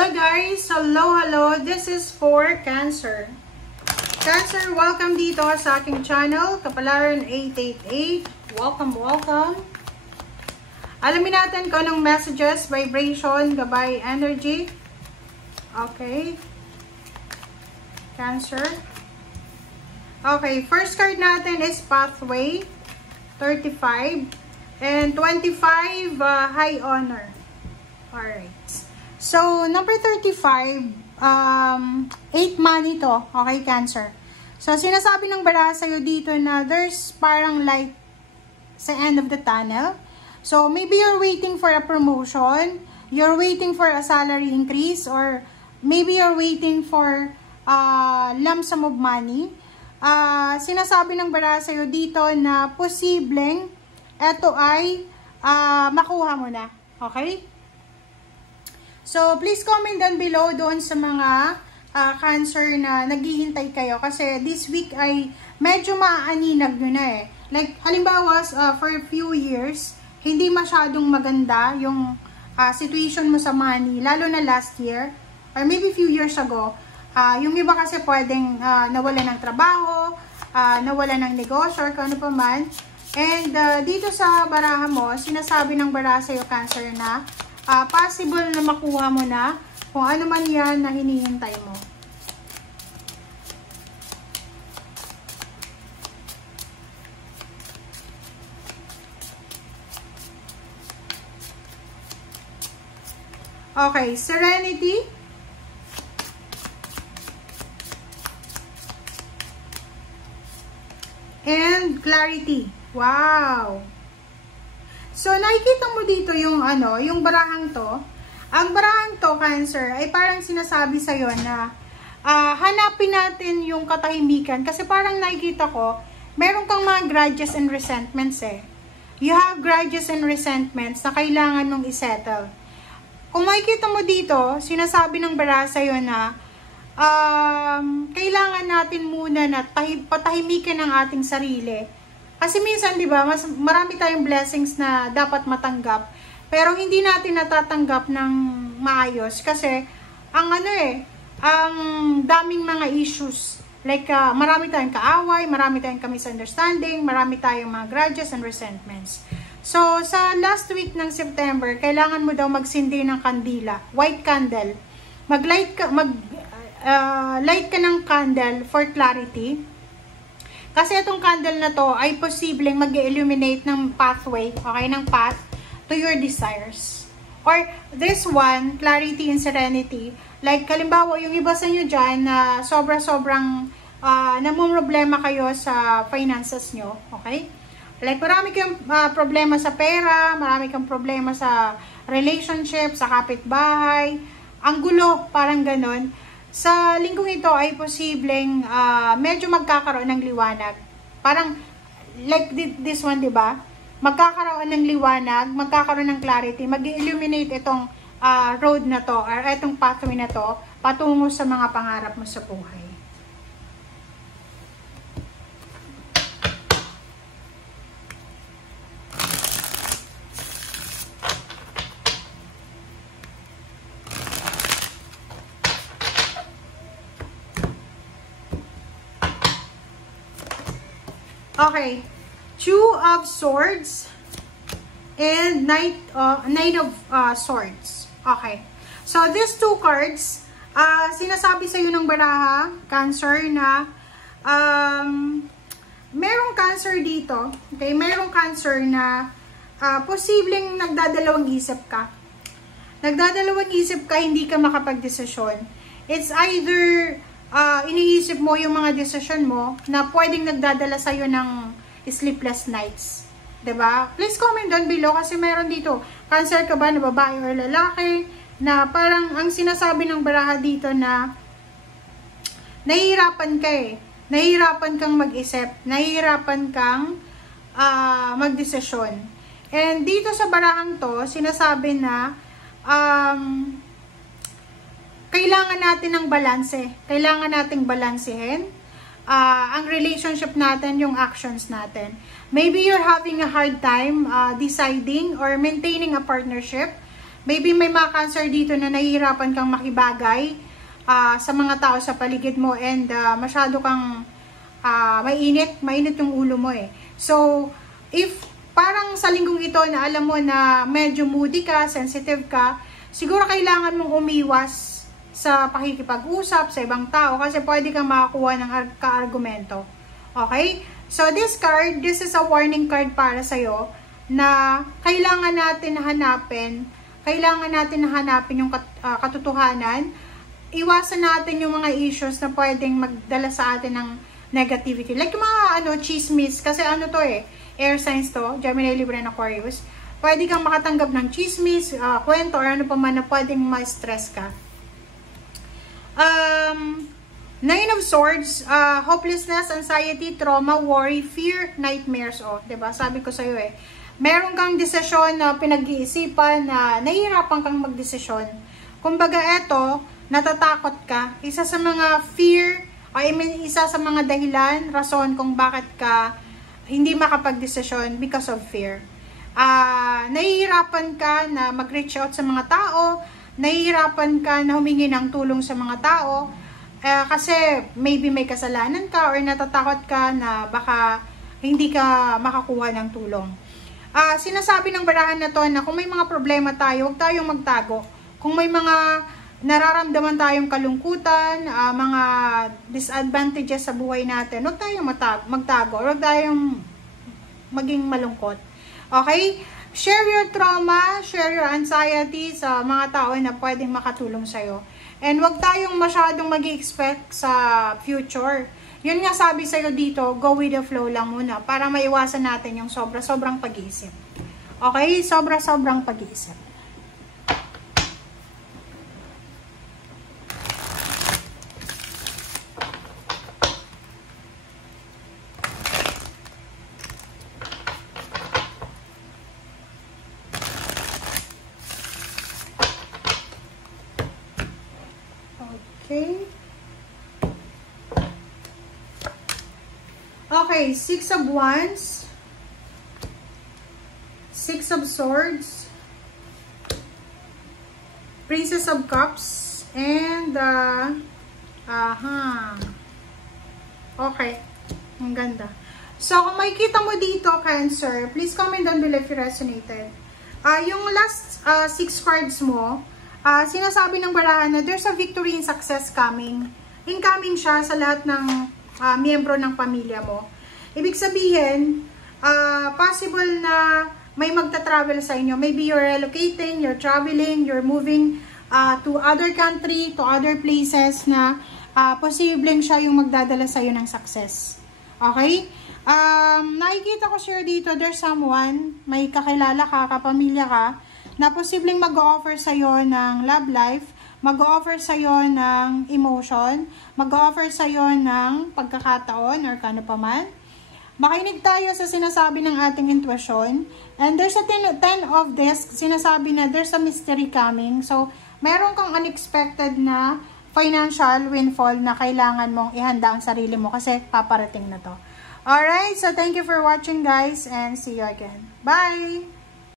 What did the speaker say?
Hello guys! Hello! This is for Cancer. Cancer, welcome dito sa aking channel, Kapalaran 888. Welcome! Alamin natin kung anong messages, vibration, gabay, energy. Okay. Cancer. Okay, first card natin is Pathway, 35. And 25, High Honor. Alright. So, number 35, 8 money to. Okay, Cancer. So, sinasabi ng baraha sa'yo dito na there's parang light sa end of the tunnel. So, maybe you're waiting for a promotion, you're waiting for a salary increase, or maybe you're waiting for lump sum of money. Sinasabi ng baraha sa'yo dito na posibleng eto ay makuha mo na. Okay? So, please comment down below doon sa mga Cancer na naghihintay kayo. Kasi this week ay medyo maaaninag nyo na eh. Like, halimbawa, for a few years, hindi masyadong maganda yung situation mo sa money. Lalo na last year, or maybe few years ago. Yung iba kasi pwedeng nawala ng trabaho, nawala ng negosyo, or kung ano pa man. And dito sa baraha mo, sinasabi ng baraha sa'yo, Cancer, na possible na makuha mo na kung ano man yan na hinihintay mo. Okay, Serenity. And Clarity. Wow! So, nakikita mo dito yung yung barahang to. Ang barahang to, Cancer, ay parang sinasabi sa'yo na hanapin natin yung katahimikan. Kasi parang nakikita ko, meron kang mga grudges and resentments eh. You have grudges and resentments na kailangan mong isettle. Kung makikita mo dito, sinasabi ng baraha sa'yo na kailangan natin muna na patahimikan ang ating sarili. Kasi minsan, di ba, marami tayong blessings na dapat matanggap. Pero hindi natin natatanggap ng maayos. Kasi, ang daming mga issues. Like, marami tayong kaaway, marami tayong misunderstanding, marami tayong mga grudges and resentments. So, sa last week ng September, kailangan mo daw magsindi ng kandila. White candle. Light ka ng candle for clarity. Kasi itong candle na to ay posibleng mag-illuminate ng pathway, okay, ng path to your desires. Or this one, Clarity and Serenity, like halimbawa yung iba sa inyo dyan na sobrang namumroblema kayo sa finances nyo, okay? Like marami kang problema sa pera, marami kang problema sa relationship, sa kapitbahay, ang gulo, parang ganon. Sa linggong ito ay posibleng medyo magkakaroon ng liwanag. Parang like this one, 'di ba? Magkakaroon ng liwanag, magkakaroon ng clarity, mag-illuminate itong road na to or itong pathway na to patungo sa mga pangarap mo sa buhay. Okay, Two of Swords and Knight of Swords. Okay, so these two cards, sinasabi sa iyo ng baraha, Cancer, na merong Cancer dito. Okay, merong Cancer na posibleng nagdadalawang isip ka. Nagdadalawang isip ka, hindi ka makapag-desisyon. It's either iniisip mo yung mga decision mo na pwedeng nagdadala sa'yo ng sleepless nights. Diba? Please comment down below kasi meron dito. Cancer ka ba na babae or lalaki? Na parang ang sinasabi ng baraha dito na nahihirapan ka eh. Nahihirapan kang mag-isip. Nahihirapan kang magdesisyon. And dito sa barahang to, sinasabi na kailangan natin ng balanse. Kailangan nating balansehin ang relationship natin, yung actions natin. Maybe you're having a hard time deciding or maintaining a partnership Maybe may mga cancer dito na nahihirapan kang makibagay sa mga tao sa paligid mo, and masyado kang mainit yung ulo mo eh. So, if parang sa linggong ito na alam mo na medyo moody ka, sensitive ka, siguro kailangan mong umiwas sa pakikipag-usap sa ibang tao kasi pwede kang makakuha ng ka-argumento. Okay? So, this is a warning card para sa'yo na kailangan natin hanapin yung katotohanan. Iwasan natin yung mga issues na pwedeng magdala sa atin ng negativity. Like yung mga chismis, kasi to air signs to, Gemini, Libra, and Aquarius. Pwede kang makatanggap ng chismis, kwento, or ano pa man na pwedeng ma-stress ka. Nine of Swords, hopelessness, anxiety, trauma, worry, fear, nightmares. Diba? Sabi ko sa'yo meron kang desisyon na pinag-iisipan na nahihirapan kang magdesisyon. Kumbaga natatakot ka. Isa sa mga fear, isa sa mga dahilan, rason kung bakit ka hindi makapag-desisyon because of fear. Nahihirapan ka na mag-reach out sa mga tao, nahihirapan ka na humingi ng tulong sa mga tao, kasi maybe may kasalanan ka or natatakot ka na baka hindi ka makakuha ng tulong. Sinasabi ng barahan na to na kung may mga problema tayo, huwag tayong magtago. Kung may mga nararamdaman tayong kalungkutan, mga disadvantages sa buhay natin, huwag tayong magtago, huwag tayong maging malungkot. Okay? Share your trauma, share your anxiety sa mga tao na pwedeng makatulong sa'yo. And huwag tayong masyadong mag-expect sa future. Yun nga sabi sa'yo dito, go with the flow lang muna para maiwasan natin yung sobra-sobrang pag-iisip. Okay? Sobra-sobrang pag-iisip. Okay, Six of Wands, Six of Swords, Princess of Cups, and okay, ang ganda. So, kung makikita mo dito, Cancer, please comment down below if you resonated. Yung last 6 cards mo, sinasabi ng barahan na there's a victory and success coming. Incoming siya sa lahat ng miyembro ng pamilya mo. Ibig sabihin, possible na may magta-travel sa inyo. Maybe you're relocating, you're traveling, you're moving to other country, to other places na posibleng siya yung magdadala sa iyo ng success. Okay? Nakikita ko sure dito, there's someone, may kakilala ka, kapamilya ka, na posibleng mag-offer sa iyo ng love life, mag-offer sa iyo ng emotion, mag-offer sa iyo ng pagkakataon or kano pa man. Makinig tayo sa sinasabi ng ating intuition. And there's a 10 of this, sinasabi na there's a mystery coming. So, meron kang unexpected na financial windfall na kailangan mong ihanda ang sarili mo kasi paparating na to. Alright, so thank you for watching guys and see you again. Bye!